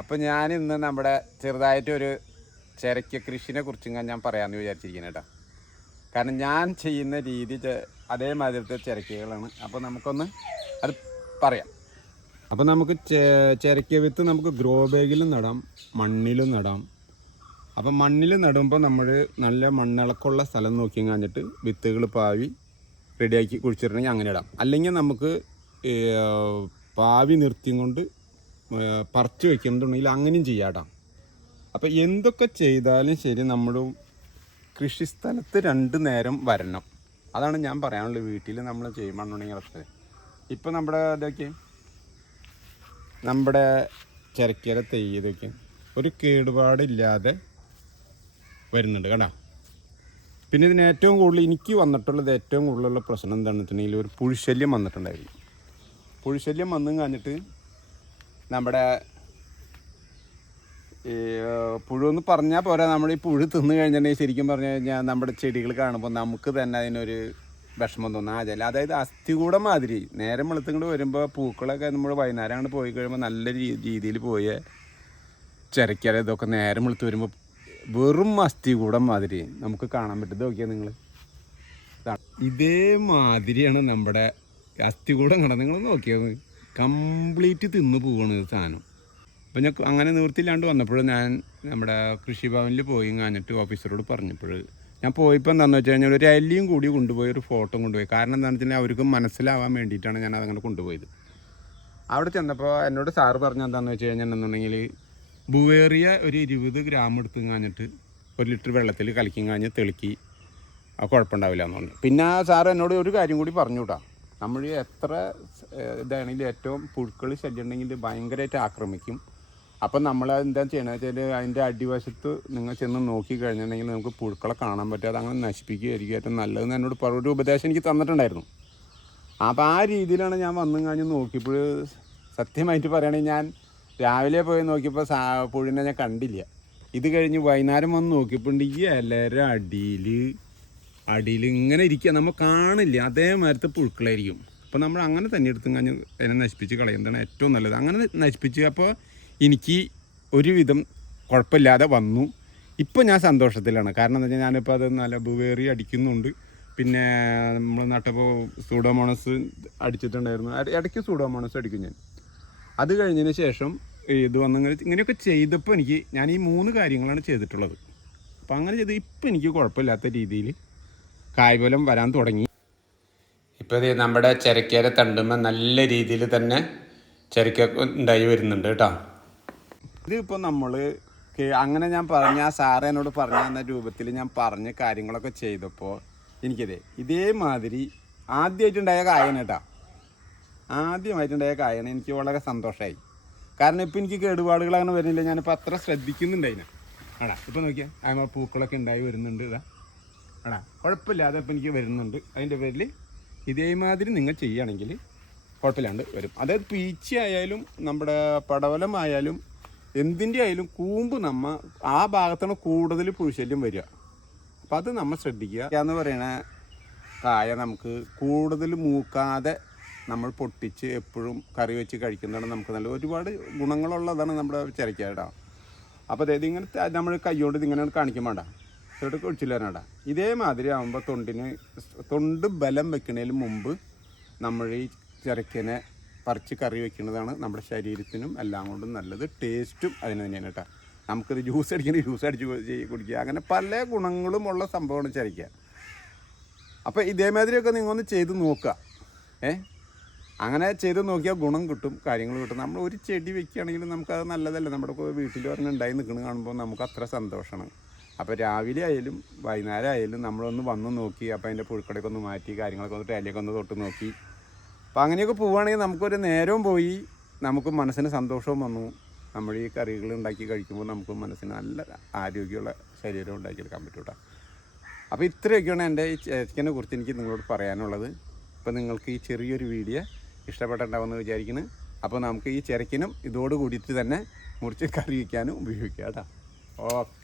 അപ്പോൾ ഞാനിന്ന് നമ്മുടെ ചെറുതായിട്ടൊരു ചിരക്ക കൃഷിനെ കുറിച്ചും ഞാൻ പറയാമെന്ന് വിചാരിച്ചിരിക്കുന്നത് കേട്ടോ. കാരണം ഞാൻ ചെയ്യുന്ന രീതി അതേമാതിരത്തെ ചിരക്കകളാണ്. അപ്പോൾ നമുക്കൊന്ന് അത് പറയാം. അപ്പോൾ നമുക്ക് ചിരക്ക വിത്ത് നമുക്ക് ഗ്രോ ബാഗിലും നടാം, മണ്ണിലും നടാം. അപ്പം മണ്ണിൽ നടുമ്പോൾ നമ്മൾ നല്ല മണ്ണിളക്കമുള്ള സ്ഥലം നോക്കി കഴിഞ്ഞിട്ട് വിത്തുകൾ പാവി റെഡിയാക്കി കുഴിച്ചിട്ടുണ്ടെങ്കിൽ അങ്ങനെ ഇടാം. അല്ലെങ്കിൽ നമുക്ക് പാവി നിർത്തിയും കൊണ്ട് പറിച്ച് വയ്ക്കുന്നുണ്ടെങ്കിൽ അങ്ങനെയും ചെയ്യാം കേട്ടോ. അപ്പോൾ എന്തൊക്കെ ചെയ്താലും ശരി നമ്മൾ കൃഷിസ്ഥലത്ത് 2 നേരം വരണം. അതാണ് ഞാൻ പറയാനുള്ളത്. വീട്ടിൽ നമ്മൾ ചെയ്യുമ്പോഴെന്നുണ്ടെങ്കിൽ അവസ്ഥ ഇപ്പോൾ നമ്മുടെ ഇതൊക്കെ നമ്മുടെ ചിരക്കര തൈ ഇതൊക്കെ ഒരു കേടുപാടില്ലാതെ വരുന്നുണ്ട് കേട്ടോ. പിന്നെ ഇതിന് ഏറ്റവും കൂടുതൽ എനിക്ക് വന്നിട്ടുള്ളത് ഏറ്റവും കൂടുതലുള്ള പ്രശ്നം എന്താണെന്ന് വെച്ചിട്ടുണ്ടെങ്കിൽ ഒരു പുഴുശല്യം വന്നിട്ടുണ്ടായിരുന്നു. പുഴുശല്യം വന്നും കഴിഞ്ഞിട്ട് നമ്മുടെ ഈ പുഴുവെന്ന് പറഞ്ഞാൽ പോരാ, നമ്മൾ ഈ പുഴു തിന്നു കഴിഞ്ഞിട്ടുണ്ടെങ്കിൽ ശരിക്കും പറഞ്ഞു കഴിഞ്ഞാൽ നമ്മുടെ ചെടികൾ കാണുമ്പോൾ നമുക്ക് തന്നെ അതിനൊരു വിഷമം തോന്നുക. അതായത് അസ്ഥികൂടം മാതിരി നേരം വെളുത്തുകൊണ്ട് വരുമ്പോൾ പൂക്കളൊക്കെ നമ്മൾ വൈകുന്നേരം അങ്ങോട്ട് പോയി കഴിയുമ്പോൾ നല്ല രീതിയിൽ പോയ ചിരക്കര ഇതൊക്കെ നേരം വെളുത്ത് വരുമ്പോൾ വെറും അസ്ഥികൂടം മാതിരി നമുക്ക് കാണാൻ പറ്റും. നോക്കിയാൽ നിങ്ങൾ ഇതേമാതിരിയാണ് നമ്മുടെ അസ്ഥികൂടം കണ്ട നിങ്ങൾ നോക്കിയത് കംപ്ലീറ്റ് തിന്നു പോവാണ് സാധനം. അപ്പോൾ ഞാൻ അങ്ങനെ നിവൃത്തിയില്ലാണ്ട് വന്നപ്പോൾ ഞാൻ നമ്മുടെ കൃഷിഭവനിൽ പോയി കഴിഞ്ഞിട്ട് ഓഫീസറോട് പറഞ്ഞപ്പോൾ ഞാൻ പോയപ്പോൾ എന്താണെന്ന് വെച്ച് കഴിഞ്ഞാൽ ഒരു എലിയും കൂടി കൊണ്ടുപോയി ഒരു ഫോട്ടോ കൊണ്ടുപോയി. കാരണം എന്താണെന്ന് വെച്ചാൽ അവർക്ക് മനസ്സിലാവാൻ വേണ്ടിയിട്ടാണ് ഞാൻ അതങ്ങനെ കൊണ്ടുപോയത്. അവിടെ ചെന്നപ്പോൾ എന്നോട് സാറ് പറഞ്ഞ എന്താണെന്ന് വെച്ച് കഴിഞ്ഞാൽ എന്നുണ്ടെങ്കിൽ ബുവേറിയ ഒരു 20 ഗ്രാം എടുത്ത് കഴിഞ്ഞിട്ട് 1 ലിറ്റർ വെള്ളത്തിൽ കലക്കി കഴിഞ്ഞ് തെളിക്കി കുഴപ്പമുണ്ടാവില്ല എന്ന് പറഞ്ഞു. പിന്നെ ആ സാറ് എന്നോട് ഒരു കാര്യം കൂടി പറഞ്ഞു കേട്ടോ. നമ്മൾ എത്ര ഇതാണെങ്കിലും ഏറ്റവും പുഴുക്കൾ ശല്യം ഉണ്ടെങ്കിൽ ഭയങ്കരമായിട്ട് ആക്രമിക്കും. അപ്പം നമ്മൾ എന്താ ചെയ്യണമെന്ന് വെച്ചാൽ അതിൻ്റെ അടിവശത്ത് നിങ്ങൾ ചെന്ന് നോക്കി കഴിഞ്ഞിട്ടുണ്ടെങ്കിൽ നമുക്ക് പുഴുക്കളെ കാണാൻ പറ്റാതെ അങ്ങനെ നശിപ്പിക്കുകയായിരിക്കും ഏറ്റവും നല്ലതെന്ന് എന്നോട് ഒരു ഉപദേശം എനിക്ക് തന്നിട്ടുണ്ടായിരുന്നു. അപ്പോൾ ആ രീതിയിലാണ് ഞാൻ വന്നു കഴിഞ്ഞ് നോക്കിയപ്പോൾ സത്യമായിട്ട് പറയുകയാണെങ്കിൽ ഞാൻ രാവിലെ പോയി നോക്കിയപ്പോൾ പുഴുവിനെ ഞാൻ കണ്ടില്ല. ഇത് കഴിഞ്ഞ് വൈകുന്നേരം വന്ന് നോക്കിയപ്പോൾ ഈ എല്ലാവരും അടിയിൽ ഇങ്ങനെ ഇരിക്കുക, നമ്മൾ കാണില്ല. അതേമാതിരത്തെ പുഴുക്കളായിരിക്കും. അപ്പോൾ നമ്മൾ അങ്ങനെ തന്നെ എടുത്തു കഴിഞ്ഞ് അതിനെ നശിപ്പിച്ച് കളയുന്നതാണ് ഏറ്റവും നല്ലത്. അങ്ങനെ നശിപ്പിച്ച് അപ്പോൾ എനിക്ക് ഒരുവിധം കുഴപ്പമില്ലാതെ വന്നു. ഇപ്പോൾ ഞാൻ സന്തോഷത്തിലാണ്. കാരണം എന്താ വെച്ചാൽ ഞാനിപ്പോൾ അത് നല്ല ബുവേറി അടിക്കുന്നുണ്ട്. പിന്നെ നമ്മൾ നട്ടപ്പോൾ സൂഡോമോണസ് അടിച്ചിട്ടുണ്ടായിരുന്നു. ഇടയ്ക്ക് സൂഡോമോണസ് അടിക്കും ഞാൻ. അത് കഴിഞ്ഞതിന് ശേഷം ഇത് ഇങ്ങനെയൊക്കെ ചെയ്തപ്പോൾ ഞാൻ ഈ 3 കാര്യങ്ങളാണ് ചെയ്തിട്ടുള്ളത്. അപ്പോൾ അങ്ങനെ ചെയ്ത് ഇപ്പോൾ എനിക്ക് കുഴപ്പമില്ലാത്ത രീതിയിൽ കായ്ഫലം വരാൻ തുടങ്ങി. ഇപ്പോൾ ഇത് നമ്മുടെ ചിരക്കയുടെ തണ്ടുമ്പോൾ നല്ല രീതിയിൽ തന്നെ ചിരക്ക ഉണ്ടായി വരുന്നുണ്ട് കേട്ടോ. ഇതിപ്പോൾ നമ്മൾ അങ്ങനെ ഞാൻ പറഞ്ഞ ആ സാറ് എന്നോട് പറഞ്ഞു തന്ന രൂപത്തിൽ ഞാൻ പറഞ്ഞ കാര്യങ്ങളൊക്കെ ചെയ്തപ്പോൾ ഇതേമാതിരി ആദ്യമായിട്ടുണ്ടായ കായാണ് കേട്ടോ. ആദ്യമായിട്ടുണ്ടായ കായാണ്. എനിക്ക് വളരെ സന്തോഷമായി. കാരണം ഇപ്പോൾ എനിക്ക് കേടുപാടുകൾ അങ്ങനെ വരുന്നില്ല. ഞാനിപ്പോൾ അത്ര ശ്രദ്ധിക്കുന്നുണ്ട് അതിനെ. ഇപ്പോൾ നോക്കിയാൽ അതിന് പൂക്കളൊക്കെ ഉണ്ടായി വരുന്നുണ്ട്. കുഴപ്പമില്ലാതെ ഇപ്പോൾ എനിക്ക് വരുന്നുണ്ട്. അതിൻ്റെ പേരിൽ ഇതേമാതിരി നിങ്ങൾ ചെയ്യുകയാണെങ്കിൽ കുഴപ്പമില്ലാണ്ട് വരും. അതായത് പീച്ചി ആയാലും നമ്മുടെ പടവലമായാലും എന്തിൻ്റെ ആയാലും കൂമ്പ് ആ ഭാഗത്താണ് കൂടുതൽ പുഴുശല്യം വരിക. അപ്പോൾ അത് നമ്മൾ ശ്രദ്ധിക്കുക. എന്ന് പറയുന്ന കായ നമുക്ക് കൂടുതൽ മൂക്കാതെ നമ്മൾ പൊട്ടിച്ച് എപ്പോഴും കറി വെച്ച് കഴിക്കുന്നതാണ് നമുക്ക് നല്ല ഒരുപാട് ഗുണങ്ങളുള്ളതാണ് നമ്മുടെ ചിരക്കയുടെ. അപ്പോൾ അതായത് ഇങ്ങനെ നമ്മൾ കൈകൊണ്ട് ഇതിങ്ങനെ കാണിക്കാൻ വേണ്ട, ഇവിടെ ഒഴിച്ചില്ല വേണ്ട. ഇതേമാതിരി ആകുമ്പോൾ തൊണ്ട് ബലം വെക്കുന്നതിന് മുമ്പ് നമ്മൾ ഈ ചിരക്കനെ പറിച്ച് കറി വെക്കുന്നതാണ് നമ്മുടെ ശരീരത്തിനും എല്ലാം കൊണ്ടും നല്ലത്. ടേസ്റ്റും അതിന് തന്നെയാണ് കേട്ടോ. നമുക്കൊരു ജ്യൂസ് അടിച്ച് കുടിക്കുക, അങ്ങനെ പല ഗുണങ്ങളുമുള്ള സംഭവമാണ് ചിരക്ക. അപ്പോൾ ഇതേമാതിരിയൊക്കെ നിങ്ങളൊന്ന് ചെയ്ത് നോക്കുക. അങ്ങനെ ചെയ്ത് നോക്കിയാൽ ഗുണം കിട്ടും, കാര്യങ്ങൾ കിട്ടും. നമ്മൾ ഒരു ചെടി വെക്കുകയാണെങ്കിലും നമുക്കത് നല്ലതല്ല. നമ്മുടെ വീട്ടിൽ പറഞ്ഞ് ഉണ്ടായി നിൽക്കുന്നത് കാണുമ്പോൾ നമുക്ക് അത്ര സന്തോഷമാണ്. അപ്പോൾ രാവിലെ ആയാലും വൈകുന്നേരം ആയാലും നമ്മളൊന്ന് വന്ന് നോക്കി, അപ്പോൾ അതിൻ്റെ പുഴുക്കടയൊക്കെ ഒന്ന് മാറ്റി കാര്യങ്ങളൊക്കെ ഒന്ന് ടേലിയൊക്കെ ഒന്ന് തൊട്ട് നോക്കി. അപ്പോൾ അങ്ങനെയൊക്കെ പോവുകയാണെങ്കിൽ നമുക്കൊരു നേരവും പോയി, നമുക്ക് മനസ്സിന് സന്തോഷവും വന്നു. നമ്മൾ ഈ കറികൾ ഉണ്ടാക്കി കഴിക്കുമ്പോൾ നമുക്ക് മനസ്സിന് നല്ല ആരോഗ്യമുള്ള ശരീരം ഉണ്ടാക്കിയെടുക്കാൻ പറ്റും കേട്ടോ. അപ്പോൾ ഇത്രയൊക്കെയാണ് എൻ്റെ ഈ ചിക്കനെ കുറിച്ച് എനിക്ക് നിങ്ങളോട് പറയാനുള്ളത്. ഇപ്പോൾ നിങ്ങൾക്ക് ഈ ചെറിയൊരു വീഡിയോ ഇഷ്ടപ്പെട്ടിട്ടുണ്ടാവുമെന്ന് വിചാരിക്കുന്നു. അപ്പോൾ നമുക്ക് ഈ ചിരക്കിനും ഇതോട് കൂടിയിട്ട് തന്നെ മുറിച്ച് കറി വയ്ക്കാനും ഉപയോഗിക്കാം കേട്ടോ. ഓക്കെ.